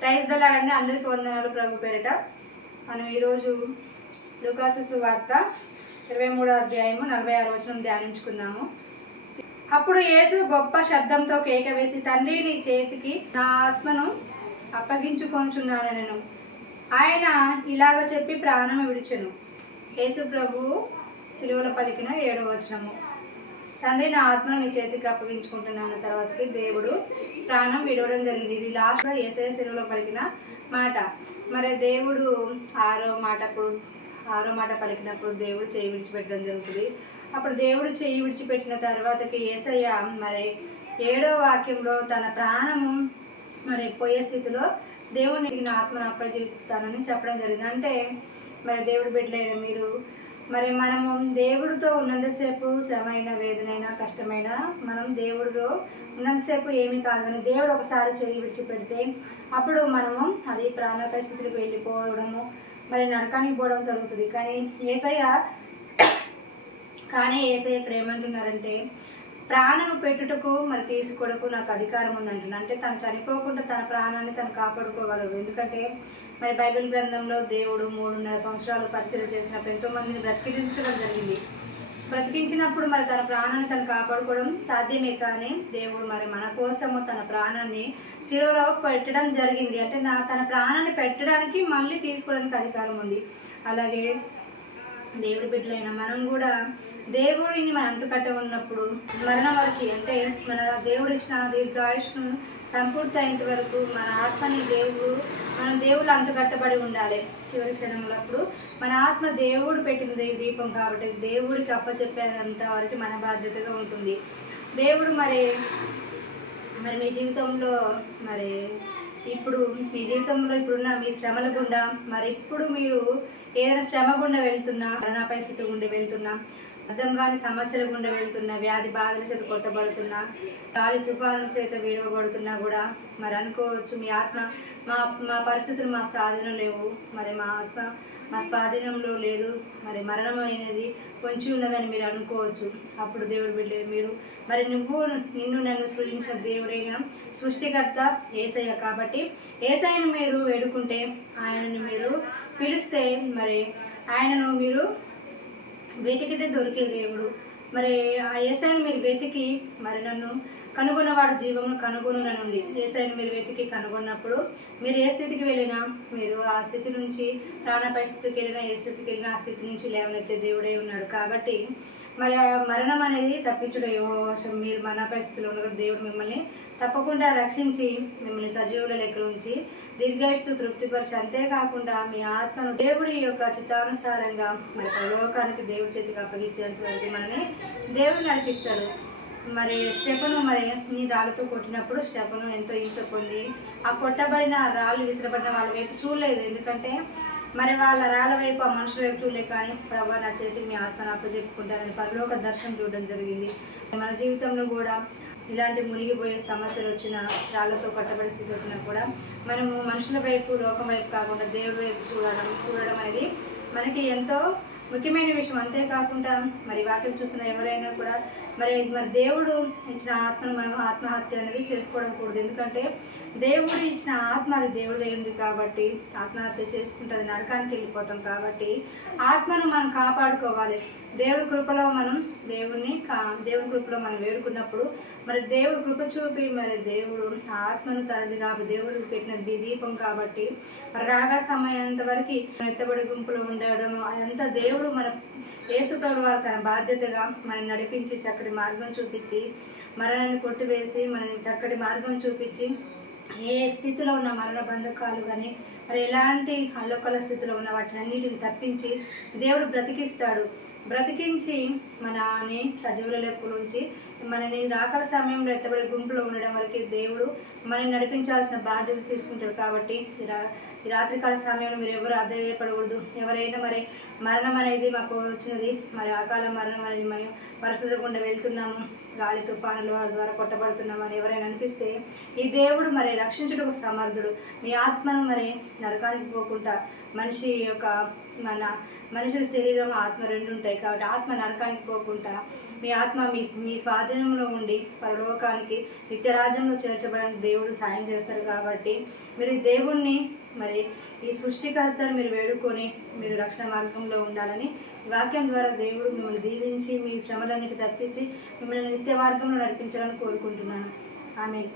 Praise the lord అండి. అందరికీ వందనాలు ప్రభు పేరిట. మనం ఈరోజు లూకాసు సువార్త 23వ అధ్యాయము 46వ వచనం ధ్యానించుకుందాము. అప్పుడు యేసు గొప్ప శబ్దంతో కేక వేసి, తండ్రి, నీ చేతికి నా ఆత్మను అప్పగించుకొనుచున్నాను నేను. ఆయన ఇలాగ చెప్పి ప్రాణం విడిచెను. యేసు ప్రభువు సిలువలో పలికిన 7వ వచనము. తండ్రి, నా ఆత్మను నీ చేతికి అప్పగించుకుంటున్నాను తర్వాతకి దేవుడు ప్రాణం విడవడం జరిగింది. ఇది లాస్ట్గా యేసయ్య సిలువలో పలికిన మాట. మరి దేవుడు ఆరో మాట పలికినప్పుడు దేవుడు చేయి విడిచిపెట్టడం జరుగుతుంది. అప్పుడు దేవుడు చేయి విడిచిపెట్టిన తర్వాతకి యేసయ్య మరి 7వ వాక్యంలో తన ప్రాణము మరి పోయే స్థితిలో దేవుడిని నా ఆత్మను అప్పగిస్తానని చెప్పడం జరిగింది. అంటే మరి దేవుడు బిడ్డలైన మీరు మరి మనము దేవుడితో ఉన్నంతసేపు శ్రమైన, వేదనైనా, కష్టమైనా మనం దేవుడితో ఉన్నంతసేపు ఏమీ కాదు. కానీ దేవుడు ఒకసారి చేయి విడిచిపెడితే అప్పుడు మనము అది ప్రాణ పరిస్థితులకు వెళ్ళిపోవడము, మరి నరకానికి పోవడం జరుగుతుంది. కానీ యేసయ్య ఇక్కడ ఏమంటున్నారంటే, ప్రాణం పెట్టుటకు మరి తీసుకోవడకు నాకు అధికారం ఉందంటున్నా. అంటే తను చనిపోకుండా తన ప్రాణాన్ని తను కాపాడుకోగలరు. ఎందుకంటే మరి బైబిల్ గ్రంథంలో దేవుడు 3.5 సంవత్సరాలు పరిచయం చేసినప్పుడు ఎంతోమందిని బ్రతికించడం జరిగింది. బ్రతికించినప్పుడు మరి తన ప్రాణాన్ని తను కాపాడుకోవడం సాధ్యమే. కానీ దేవుడు మరి మన కోసము తన ప్రాణాన్ని శిలువలో పెట్టడం జరిగింది. అంటే తన ప్రాణాన్ని పెట్టడానికి మళ్ళీ తీసుకోవడానికి అధికారం ఉంది. అలాగే దేవుడి బిడ్డలైన మనం కూడా దేవుడిని మన అంటుకట్ట ఉన్నప్పుడు మరణం వరకు, అంటే మన దేవుడు ఇచ్చిన దీర్ఘాయుష్ను సంపూర్తి అయినంత వరకు మన ఆత్మని మన దేవుడు అంటుకట్టబడి ఉండాలి. చివరి క్షణములప్పుడు మన ఆత్మ దేవుడు పెట్టిన దీపం కాబట్టి దేవుడికి అప్పచెప్పేంత వరకు మన బాధ్యతగా ఉంటుంది. దేవుడు మరి మీ జీవితంలో ఇప్పుడున్న మీ శ్రమల గుండా మరి ఇప్పుడు మీరు ఏదైనా శ్రమ గుండా వెళ్తున్నా, మరణ పరిస్థితి గుండా వెళ్తున్నా, అర్థం కాని సమస్యల గుండా వెళ్తున్నా, వ్యాధి బాధల చేత కొట్టబడుతున్నా, గాలి తుఫాను చేత విడవబడుతున్నా కూడా మరి అనుకోవచ్చు, మీ ఆత్మ మా పరిస్థితులు మా స్వాధీనం లేవు, మరి మా ఆత్మ మా స్వాధీనంలో లేదు, మరి మరణం అనేది పొంచి ఉన్నదని మీరు అనుకోవచ్చు. అప్పుడు దేవుడు బిడ్డ మీరు మరి నిన్ను నన్ను సృజించిన దేవుడైన సృష్టికర్త యేసయ్య కాబట్టి యేసయ్యను మీరు వేడుకుంటే, ఆయనను మీరు పిలిస్తే మరి ఆయనను మీరు వెతికితే దొరికే దేవుడు. మరి ఆ యేసయ్యను మీరు వెతికి మరి నన్ను కనుగొన్నవాడు జీవమును కనుగొనునండి. యేసయ్యను మీరు వెతికి కనుగొన్నప్పుడు మీరు ఏ స్థితికి వెళ్ళినా, మీరు ఆ స్థితి నుంచి ప్రాణ పరిస్థితికి వెళ్ళినా, ఏ స్థితికి వెళ్ళినా ఆ స్థితి నుంచి లేవనెత్తే దేవుడే ఉన్నాడు. కాబట్టి మరి ఆ మరణం అనేది తప్పించుడే వశం. మీరు మరణ పరిస్థితిలో ఉన్న దేవుడు మిమ్మల్ని తప్పకుండా రక్షించి మిమ్మల్ని సజీవుల లెక్కల ఉంచి దీర్ఘాయుష్తో తృప్తిపరిచి, అంతేకాకుండా మీ ఆత్మను దేవుడి యొక్క చిత్తానుసారంగా మరి పరలోకానికి దేవుడి చేతికి అప్పగించేటువంటి మనని దేవుడు నడిపిస్తాడు. మరి స్టెఫను నీ రాళ్ళతో కొట్టినప్పుడు స్టెఫను ఎంతో హింస పొంది ఆ కొట్టబడిన రాళ్ళు విసిరబడిన వాళ్ళ వైపు చూడలేదు. ఎందుకంటే మరి వాళ్ళ రాళ్ళ వైపు ఆ మనుషుల వైపు చూడలేదు. కానీ ప్రభు, నా చేతికి మీ ఆత్మను అప్పచెప్పుకుంటారని పరలోక దర్శనం చూడడం జరిగింది. మన జీవితంలో కూడా ఇలాంటి మునిగిపోయే సమస్యలు వచ్చినా, రాళ్లతో కట్టబడి స్థితి వచ్చినా కూడా మనము మనుషుల వైపు, లోకం వైపు కాకుండా దేవుడి వైపు చూడడం అనేది మనకి ఎంతో ముఖ్యమైన విషయం. అంతేకాకుండా మరి వాక్యం చూస్తున్న ఎవరైనా కూడా మరి దేవుడు ఇచ్చిన ఆత్మను మనం ఆత్మహత్య అనేది చేసుకోవడం కూడదు. ఎందుకంటే దేవుడు ఇచ్చిన ఆత్మ అది దేవుడు అయింది కాబట్టి ఆత్మహత్య చేసుకుంటే అది నరకానికి వెళ్ళిపోతాం. కాబట్టి ఆత్మను మనం కాపాడుకోవాలి. దేవుడి కృపలో మనం వేడుకున్నప్పుడు మరి దేవుడు కృప చూపి మరి దేవుడు ఆత్మను తనది కాబట్టి దేవుడికి పెట్టిన దీపం కాబట్టి రాగడ సమయంత వరకు ఎత్తబడి గుంపులో ఉండడం అదంతా దేవుడు మన యేసు ప్రభువు వారు తన బాధ్యతగా మనం నడిపించి చక్కటి మార్గం చూపించి మరణాన్ని కొట్టివేసి మనని చక్కటి మార్గం చూపించి ఏ స్థితిలో ఉన్న మరణ బంధకాలు కానీ మరి ఎలాంటి అల్లకల స్థితిలో ఉన్న వాటిని అన్నిటిని తప్పించి దేవుడు బ్రతికించి మనని సజీవుల లెక్కల నుంచి మనని రాకల సమయంలో ఎత్తబడి గుంపులో ఉండడం వరకు దేవుడు మనని నడిపించాల్సిన బాధ్యత తీసుకుంటాడు. కాబట్టి ఈ రాత్రికాల సమయంలో మీరు ఎవరు అధైర్యపడకూడదు. ఎవరైనా మరి మరణం అనేది మాకు వచ్చినది, మరి అకాల మరణం అనేది మేము పరిస్థితుల గుండా వెళ్తున్నాము, గాలి తుఫానుల ద్వారా కొట్టబడుతున్నామని ఎవరైనా అనిపిస్తే ఈ దేవుడు మరి రక్షించుటకు సమర్థుడు. మీ ఆత్మను మరి నరకానికి పోకుండా మనిషి శరీరం ఆత్మ రెండు ఉంటాయి కాబట్టి ఆత్మ నరకానికి పోకుండా మీ ఆత్మ మీ స్వాధీనంలో ఉండి పరలోకానికి నిత్యరాజ్యంలో చేర్చబడడానికి దేవుడు సాయం చేస్తారు. కాబట్టి మీరు దేవుణ్ణి మరి ఈ సృష్టికర్తను మీరు వేడుకొని మీరు రక్షణ మార్గంలో ఉండాలని వాక్యం ద్వారా దేవుడు మిమ్మల్ని దీవించి మీ శ్రమలన్నిటి తప్పించి మిమ్మల్ని నిత్య మార్గంలో నడిపించాలని కోరుకుంటున్నాను. ఆమేన్.